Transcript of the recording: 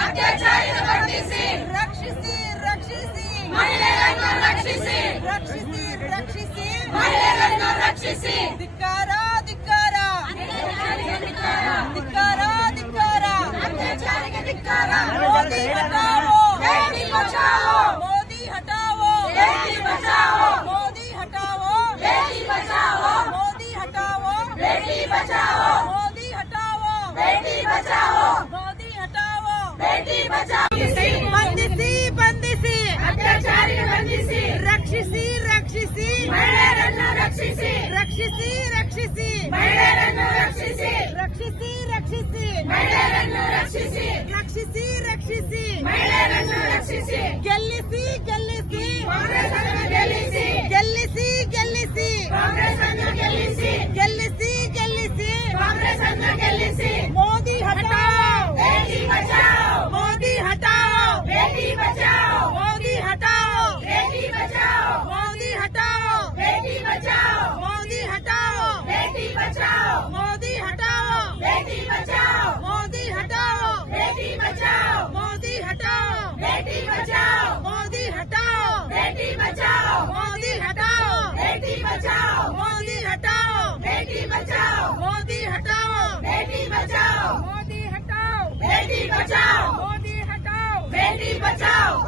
ಅತ್ಯಾಚಾರಿ ಬಂಧಿಸಿ ರಕ್ಷಿಸಿ ರಕ್ಷಿಸಿ ಮಹಿಳೆಯರನ್ನು ರಕ್ಷಿಸಿ ರಕ್ಷಿಸಿ ರಕ್ಷಿಸಿ ಮಹಿಳೆಯರನ್ನು ರಕ್ಷಿಸಿ ಧಿಕ್ಕಾರ ಧಿಕ್ಕಾರ ಧಿಕ್ಕಾರ ಧಿಕ್ಕಾರ ಅತ್ಯಾಚಾರಿಗೆ ಧಿಕ್ಕಾರ ಮೋದಿ ಹಟಾವೋ ಬೇಟಿ ಬಚಾವೋ ಮೋದಿ ಹಟಾವೋ ಬೇಟಿ ಬಚಾವೋ ಮೋದಿ ಹಟಾವೋ ಬೇಟಿ ಬಚಾವೋ ಮೋದಿ ಹಟಾವೋ ಬೇಟಿ ಬಚಾವೋ ಮೋದಿ ಹಟಾವೋ ಬೇಟಿ ಬಚಾವೋ ಮೋದಿ ಹಟಾವೋ ಬೇಟಿ ಬಚಾವೋ ಬಂಧಿಸಿ ಬಂಧಿಸಿ ಅತ್ಯಾಚಾರಿ ಬಂಧಿಸಿ ರಕ್ಷಿಸಿ ರಕ್ಷಿಸಿ ಮಹಿಳೆಯರನ್ನು ರಕ್ಷಿಸಿ ರಕ್ಷಿಸಿ ರಕ್ಷಿಸಿ ಮಹಿಳೆಯರನ್ನು ರಕ್ಷಿಸಿ ರಕ್ಷಿಸಿ ರಕ್ಷಿಸಿ ಮಹಿಳೆಯರನ್ನು ರಕ್ಷಿಸಿ ರಕ್ಷಿಸಿ ರಕ್ಷಿಸಿ ಮಹಿಳೆಯರನ್ನು ರಕ್ಷಿಸಿ ಗೆಲ್ಲಿಸಿ ಗೆಲ್ಲಿಸಿ ಕಾಂಗ್ರೆಸ್ ಅನ್ನು ಗೆಲ್ಲಿಸಿ ಗೆಲ್ಲಿಸಿ ಗೆಲ್ಲಿಸಿ ಕಾಂಗ್ರೆಸ್ ಅನ್ನು ಗೆಲ್ಲಿಸಿ ಗೆಲ್ಲಿಸಿ ಗೆಲ್ಲಿಸಿ ಕಾಂಗ್ರೆಸ್ ಅನ್ನು ಗೆಲ್ಲಿಸಿ ಮೋದಿ ಹಟಾವೋ ಬೇಟಿ ಬಚಾವೋ ಮೋದಿ ಹಟಾವೋ ಬೇಟಿ ಬಚಾವೋ ಮೋದಿ ಹಟಾವೋ ಬೇಟಿ ಬಚಾವೋ ಮೋದಿ ಹಟಾವೋ ಬೇಟಿ ಬಚಾವೋ ಮೋದಿ ಹಟಾವೋ ಬೇಟಿ ಬಚಾವೋ ಮೋದಿ ಹಟಾವೋ ಬೇಟಿ ಬಚಾವೋ ಮೋದಿ ಹಟಾವೋ ಬೇಟಿ ಬಚಾವೋ ಮೋದಿ ಹಟಾವೋ ಬೇಟಿ ಬಚಾವೋ ಮೋದಿ ಹಟಾವೋ ಬೇಟಿ ಬಚಾವೋ ಮೋದಿ ಹಟಾವೋ ಬೇಟಿ ಬಚಾವೋ ಮೋದಿ ಹಟಾವೋ ಬೇಟಿ ಬಚಾವೋ ಮೋದಿ ಹಟಾವೋ ಬೇಟಿ ಬಚಾವೋ ಮೋದಿ ಹಟಾವೋ ಬೇಟಿ ಬಚಾವೋ ಮೋದಿ ಹಟಾವೋ ಬೇಟಿ ಬಚಾವೋ